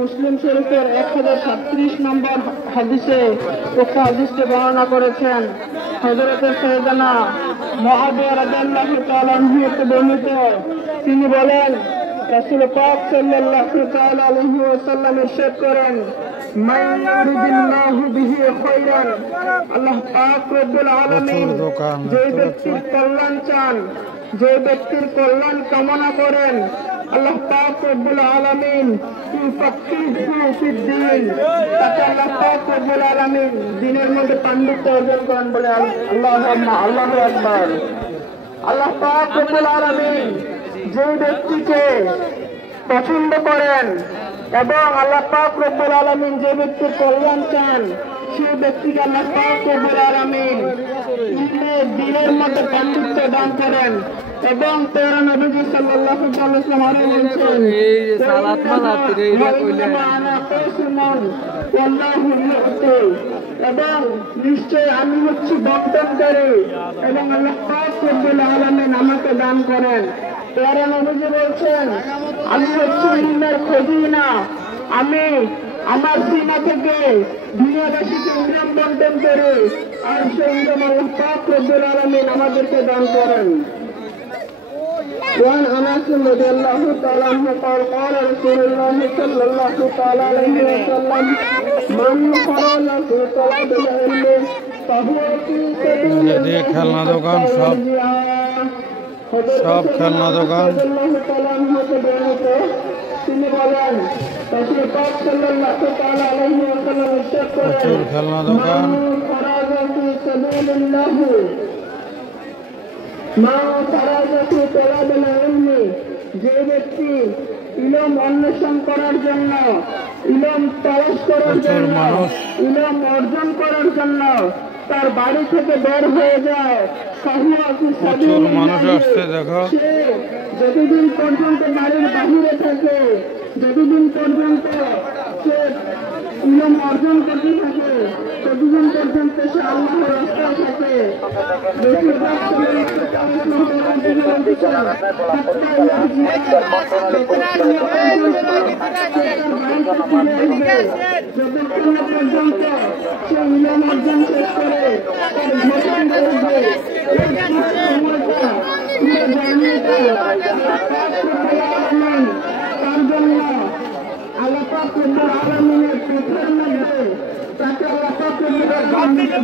মুসলিম শরীফের 1037 নম্বর হাদিসে উক্ত হাদিসটি বর্ণনা করেছেন। হযরতে সাইয়েদনা মুআবিয়া রাদিয়াল্লাহু তাআলা আনহু হতে বর্ণিত, তিনি বলেন, রাসূল পাক সাল্লাল্লাহু তাআলা আলাইহি ওয়াসাল্লাম ইরশাদ করেন, মান ইউরিদিল্লাহু বিহি খায়রান, আল্লাহ পাক রব্বুল আলামিন যে ব্যক্তির কল্যাণ চান, যে ব্যক্তির কল্যাণ কামনা করেন, আল্লাহ পাক রব্বুল আলামিন ইউফাক্কিহু ফিদ্দীন, তাকে আল্লাহ পাক রব্বুল আলামিন দ্বীনের মধ্যে পাণ্ডিত্য অর্জন করেন। বলে আল্লাহু আকবার। আল্লাহ পাক রব্বুল আলামিন যে ব্যক্তিকে পছন্দ করেন এবং আল্লাহ পাক রব্বুল আলামিন যে ব্যক্তির কল্যাণ চান, সেই ব্যক্তিকে আল্লাহ পাক রব্বুল আলামিন দ্বীনের মধ্যে পাণ্ডিত্য দান করেন। এবং প্যারা নবী সাল্লাল্লাহু আলাইহি ওয়াসাল্লাম বলেছেন, এবং নিশ্চয় আমি হচ্ছি বন্টনকারী এবং আল্লাহ পাক রব্বুল আলামিন আমাকে দান করেন। প্যারা নবী বলছেন, আমি হচ্ছি ইলমের খজিনা, আমি আমার সিনা থেকে দুনিয়াবাসীকে ইলম বন্টন করে, আর সেই ইলম আল্লাহ পাক রব্বুল আলামিন আমাদেরকে দান করেন। وعن انس رضي الله تعالى عنه قال قال رسول الله صلى الله تعالى عليه وسلم من خرج في طلب العلم فهو في سبيل الله। খেলনা দোকান সব খেলনা দোকান। তিনি বলেন, রাসূল পাক সাল্লাল্লাহু তাআলা আলাইহি ওয়াসাল্লাম ইরশাদ করেন, প্রচুর খেলনা দোকান। যে ব্যক্তি ইলম অন্বেষণ করার জন্য, ইলম তালাশ করার জন্য, ইলম অর্জন করার জন্য তার বাড়ি থেকে বের হয়ে যায়, প্রচুর মানুষ আসছে দেখো। সে যতদিন পর্যন্ত বাড়ির বাহিরে থাকে, যতদিন পর্যন্ত সে ইলম অর্জন করতে থাকে, ততদিন পর্যন্ত সে আল্লাহর রাস্তায় থাকে। বেশিরভাগ সময় যতক্ষণ পর্যন্ত সে ইলম অর্জন শেষ করে তার জন্য আল্লাহ পাক রব্বুল আলামিনের পথের মধ্যে তাকে আল্লাহ পাক রব্বুল আলামিনের